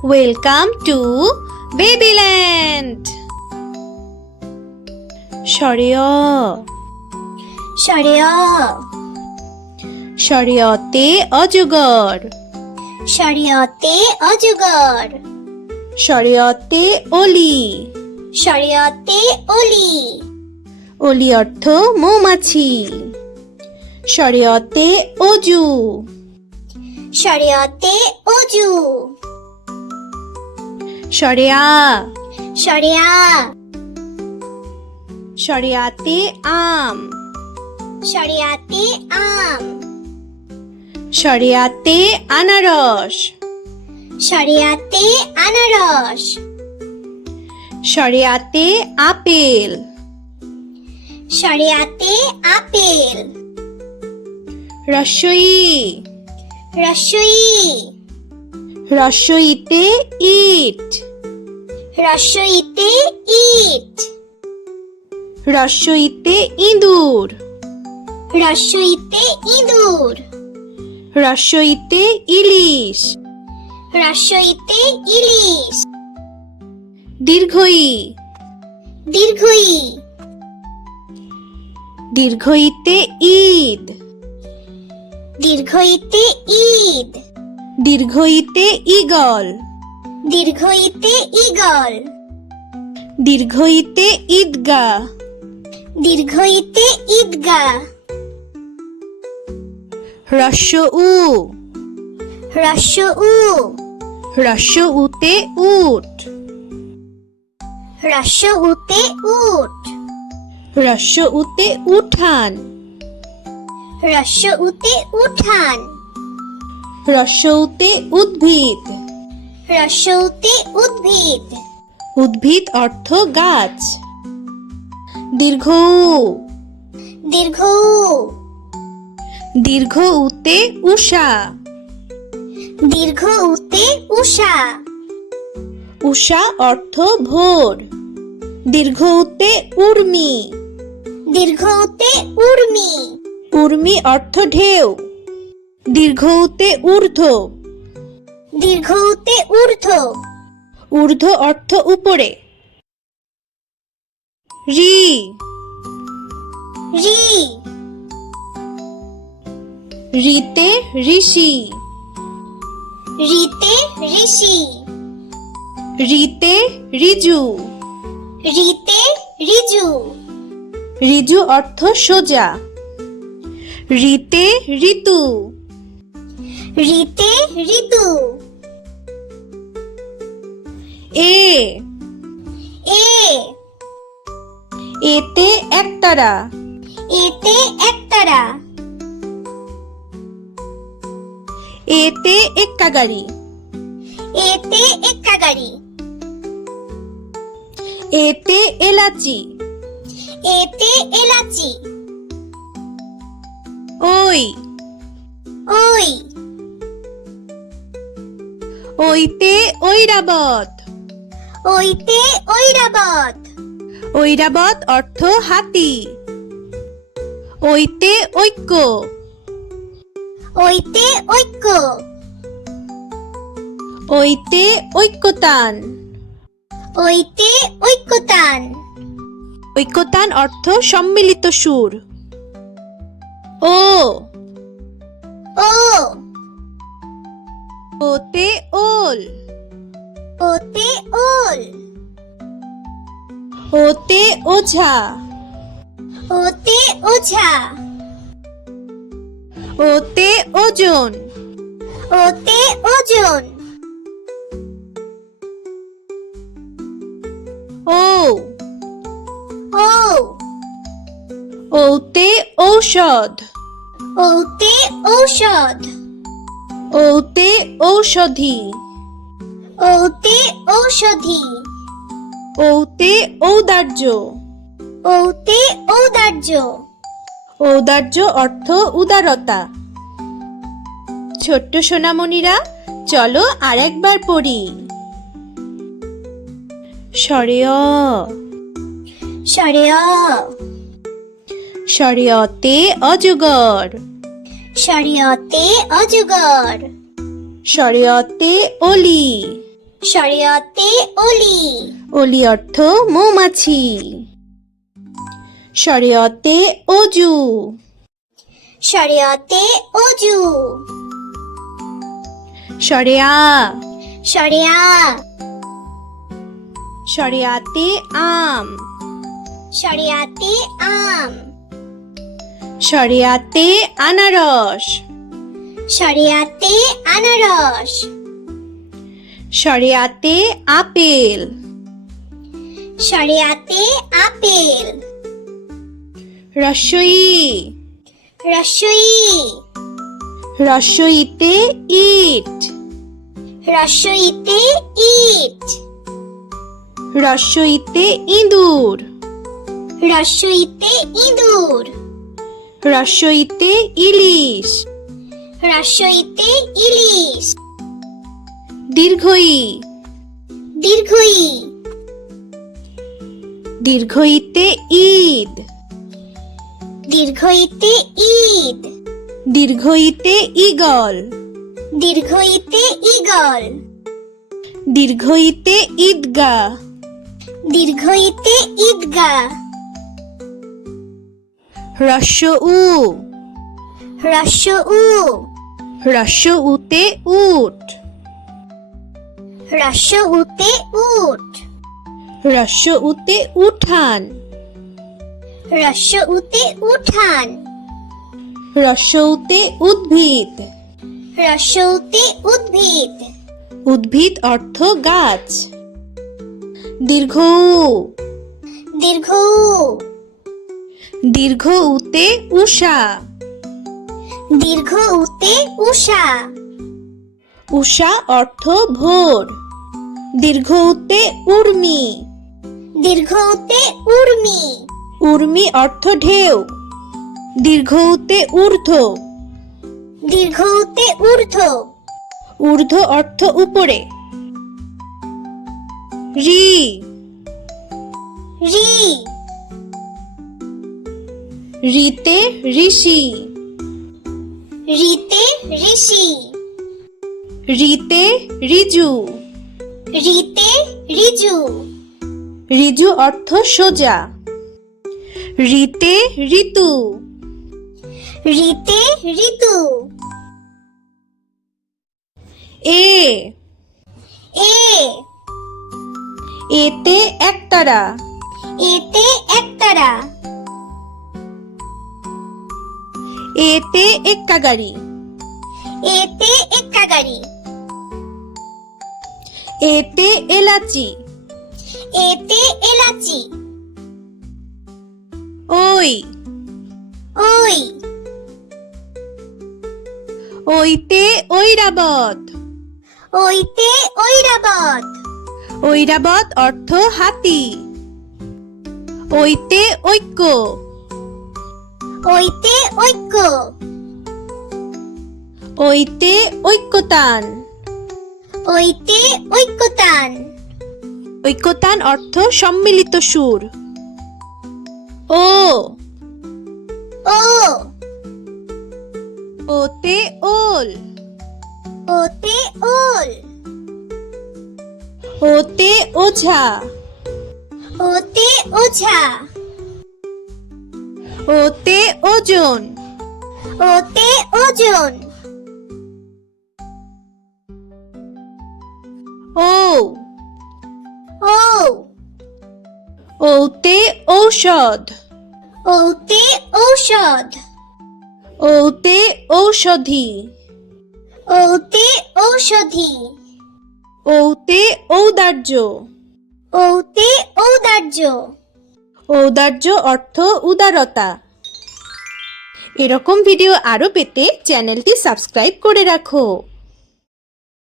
Welcome to Babyland সরেয় সরেয় সরেয়তে অজগর সরিয়তে অজগর সরেয়তে অলি সরিয়তে অলি অলি অর্থ মৌমাছি সরেয়তে অজু সরিয়তে অজু সরেয়া। সরিয়া। সরেয়াতে আম। সরিয়াতে আম। সরেয়াতে আনারস। সরিয়াতে আনারস। সরেয়াতে আপেল। সরিয়াতে আপেল। রসই। রসই। রসইতে ইট। রসইতে ইট। রসইতে ইঁদুর। রসইতে ইঁদুর। রসইতে ইলিশ। রসইতে ইলিশ। দীর্ঘই। দীর্ঘই। দীর্ঘইতে ঈদ দীর্ঘইতে ঈদ দীর্ঘইতে ইগল দীর্ঘইতে ইগল দীর্ঘইতে ঈদগাহ দীর্ঘইতে ঈদগা। রস্য উ। রস্য উ। রস্য উতে উট। রস্য উতে উট। রস্য উতে উঠান। রস্য উতে উঠান। রস্য উদ্ভিদ। রস্য উতে উদ্ভিদ। উদ্ভিদ অর্থ গাছ। দীর্ঘ দীর্ঘ দীর্ঘ উতে উষা। দীর্ঘ উতে উষা। উষা অর্থ ভোর। দীর্ঘ উতে উর্মি। দীর্ঘ উতে উর্মি। উর্মি অর্থ ঢেউ। দীর্ঘ উতে ঊর্ধ্ব। দীর্ঘ উতে ঊর্ধ্ব। ঊর্ধ্ব অর্থ উপরে। রি। রি। রিতে ঋষি। রিতে ঋষি। রিতে রিজু রিতে রিজু রিজু অর্থ সোজা। রিতে ঋতু। রিতে ঋতু এ। এ। এতে একতারা। এতে একতারা। এতে এক্কা গাড়ি এতে এক্কা গাড়ি এতে এলাচি। এতে এলাচি। ওই। ওই। ওইতে ঐরাবত। ওইতে ঐরাবত। ঐরাবত অর্থ হাতি। ওইতে ঐক্য। ওইতে ঐক্য। ওইতে ঐক্যতান। ওইতে ঐক্যতান। ঐক্যতান অর্থ সম্মিলিত সুর। ও। ও। ওতে ওল। ওতে ওল। ওতে ওঝা। ওতে ওঝা। ওতে ওজন। ওতে ওজন। ও। ও। ওতে ঔষধ। ওতে ঔষধ। ওতে ঔষধি। ওতে ঔষধি। ওতে ঔদার্য। ওতে ঔদার্য। ঔদার্য অর্থ উদারতা। ছোট্ট সোনামণিরা চলো আরেকবার পড়ি। সরেয় সরেয় সরেয়তে অজগর। সরিয়তে অজগর। সরেয়তে অলি। শরীয়তে অলি। অলি অর্থ মৌমাছি। শরীয়তে অজু। শরীয়তে অজু। শরিয়া। শরিয়া। শরিয়াতে আম। শরিয়াতে আম। শরিয়াতে আনারস। শরিয়াতে আনারস। শরিয়াতে আপেল। শরিয়াতে আপেল। রসই। রসই। রসইতে ইট। রসইতে ইট। রসইতে ইঁদুর। রসইতে ইঁদুর। রসইতে ইলিশ। রসইতে ইলিশ। দীর্ঘই। দীর্ঘই। দীর্ঘইতে ঈদ। দীর্ঘইতে ঈদ। দীর্ঘইতে ইগল দীর্ঘইতে ইগল দীর্ঘইতে ঈদগা দীর্ঘইতে ঈদগা রস্য উ। রস্য উ। রস্য উতে উট। রস্য উতে উট। রস্য উতে উঠান। রস্য উতে উঠান। রস্য উতে উদ্ভিদ। রস্য উতে উদ্ভিদ। উদ্ভিদ অর্থ গাছ। দীর্ঘ দীর্ঘ দীর্ঘ উতে উষা। দীর্ঘ উতে উষা। উষা অর্থ ভোর। দীর্ঘ উতে উর্মি। দীর্ঘ উতে উর্মি। উর্মি অর্থ ঢেউ। দীর্ঘ উতে ঊর্ধ্ব। দীর্ঘ উতে ঊর্ধ্ব। ঊর্ধ্ব অর্থ উপরে। রি। রি। রিতে ঋষি। রিতে ঋষি। রিতে রিজু রিতে রিজু রিজু অর্থ সোজা। রিতে ঋতু। রিতে ঋতু। এ। এ। এতে একতারা। এতে একতারা। এতে এক্কা গাড়ি। এতে এক্কা গাড়ি। এতে এলাচি। এতে এলাচি। ওই। ওই। ওইতে ঐরাবত। ওইতে ঐরাবত। ঐরাবত অর্থ হাতি। ওইতে ঐক্য। ওইতে ঐক্য। ওইতে ঐক্যতান। ওইতে ঐক্যতান। ঐক্যতান অর্থ সম্মিলিত সুর। ও। ও। ওতে ওল। ওতে ওল। ওতে ওঝা। ওতে ওঝা। ওতে ওজন। ওতে ওজন। ও। ও। ওতে ঔষধ। ওতে ঔষধ। ওতে ঔষধি। ওতে ঔষধি। ওতে ঔদার্য। ওতে ঔদার্য। ঔদার্য অর্থ উদারতা। এরকম ভিডিও আরও পেতে চ্যানেলটি সাবস্ক্রাইব করে রাখো।